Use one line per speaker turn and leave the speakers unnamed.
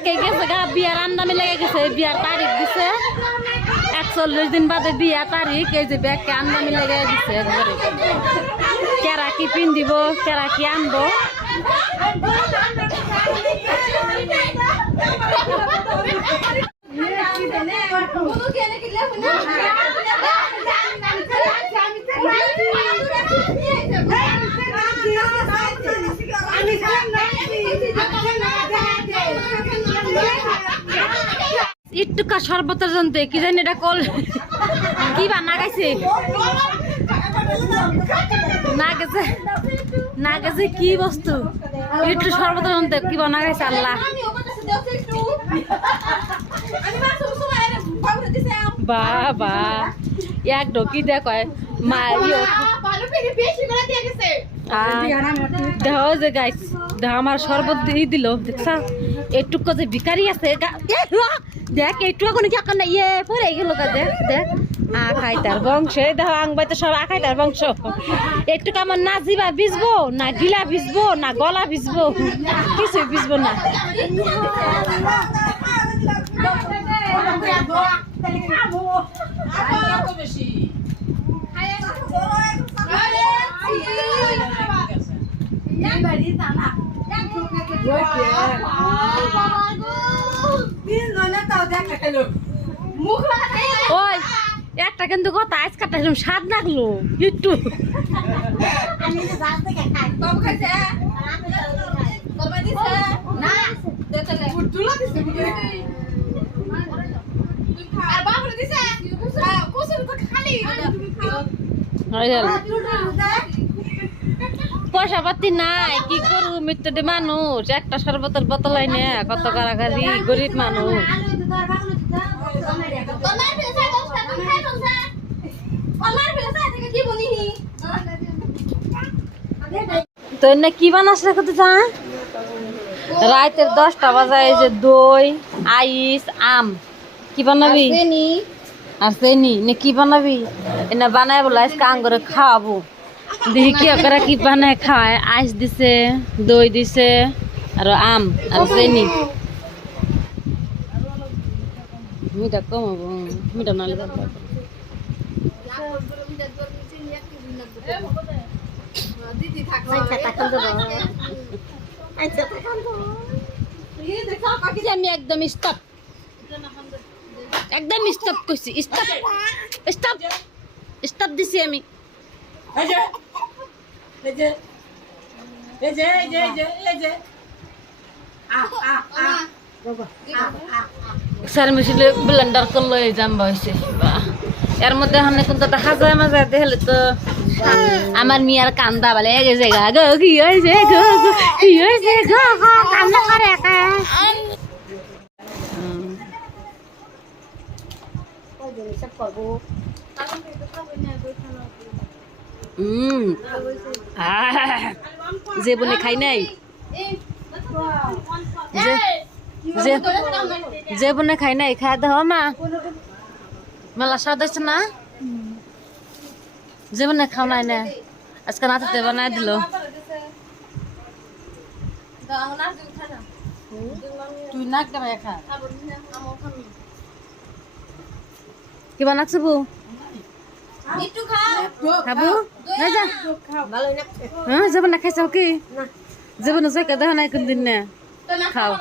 আজকে গেছে গা বিয়ার আমদানি লেগে গেছে বিয়ার তারিখ দিছে একচল্লিশ দিন বাদে বিয়া তারিখ এই যে ব্যাগকে আমদানি লেগে গেছে একবারে কেরা কি পিন দিব কেরা কি আনবো একটুকা সর্বতের জন্য কি জানি এটা কল কি বা না গাইছে? না গেছে। না গেছে কি বস্তু? একটু সর্বতের জন্য কি বানা গাইছে আল্লাহ। বাবা এক ঢকি দে কয় মা ইয়ো দেহ যে গাইস দেহ আমার শরবত দিয়ে দিল দেখছা একটুক যে ভিকারি আছে! দেখ একটু এখন কি এখন ইয়ে পরে গেল দেখ দেখ আখাই তার বংশ এই দেখো আংবাই তো সব আখাই তার বংশ একটু আমার না জিবা ভিজবো না গিলা ভিজবো না গলা ভিজবো কিছুই ভিজবো না ওই একটা কিন্তু কথা আজকাটা এরকম স্বাদ লাগল একটু গেল। পয়সা পাতি নাই কি করু মৃত্যুটি মানুষ একটা শরবতের বোতল আইনে কত কারাগারি গরিব মানুষ। তো এনে কি বানাস রেখে তো যা রাতের দশটা বাজায় যে দই আইস আম। কি বানাবি? আর চেনি। নে কি বানাবি? এনে বানাই বলে আজকে আঙ্গুরে খাওয়াবো। দেখি কি করে কি বানায় খাওয়ায় আইস দিছে দই দিছে আর আম আর চেনি মিঠা কম হব মিঠা নালে আমি একদম স্টপ একদম স্টপ করছি স্টপ স্টপ স্টপ দিছি আমি।
এই যে এই যে এই যে এই যে এই যে এই যে। আ আ আ।
স্যার মিশিলে ব্লেন্ডার করল এই জাম্বা হয়েছে এর মধ্যে হানে কিন্তু মাঝে দেখলে তো আমার মিয়ার কান্দা বলে এক জায়গা গো কি হয়েছে গো গো, কি হয়েছে গো গো কান্না করে একা। হুম। হুম যে বলে খাই নাই। যে বনে খাই নাই খাই দেহ মা। মেলা স্বাদ হয়েছে না? যে বনে খাও নাই না? আজকে নাতিতে বানাই দিল।
তুই নাক দেবে খা।
কি বানাচ্ছ বউ খাব না যা হ্যাঁ যাব না খাইছাও কি যাব না যাই দেহ নাই কোনদিন না খাও